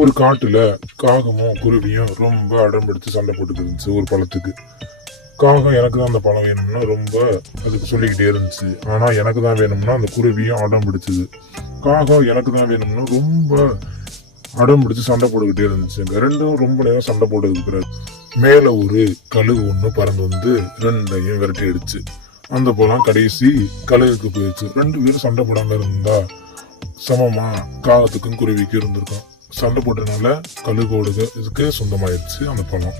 ஒரு காட்டுல காகமும் குருவியும் ரொம்ப அடம் பிடிச்சு சண்டை போட்டுட்டு இருந்துச்சு ஒரு பழத்துக்கு. காகம் எனக்கு தான் அந்த பழம் வேணும்னா ரொம்ப அதுக்கு சொல்லிக்கிட்டே இருந்துச்சு. ஆனா எனக்கு தான் வேணும்னா அந்த குருவியும் அடம் பிடிச்சது. காகம் எனக்கு தான் வேணும்னா ரொம்ப அடம் பிடிச்சு சண்டை போட்டுக்கிட்டே இருந்துச்சுங்க. ரெண்டும் ரொம்ப நேரம் சண்டை போட்டதுக்கு பிறகு மேல ஒரு கழுகு ஒண்ணு பறந்து வந்து ரெண்டையும் விரட்டி அடிச்சு. அந்த பழம் கடைசி கழுகுக்கு போயிடுச்சு. ரெண்டு பேரும் சண்டை போடாம இருந்தா சமமா காகத்துக்கும் குருவிக்கும் இருந்திருக்கும். சண்டை போட்டதுனால கழுகோடு இதுக்கு சொந்தமாயிருச்சு அந்த பழம்.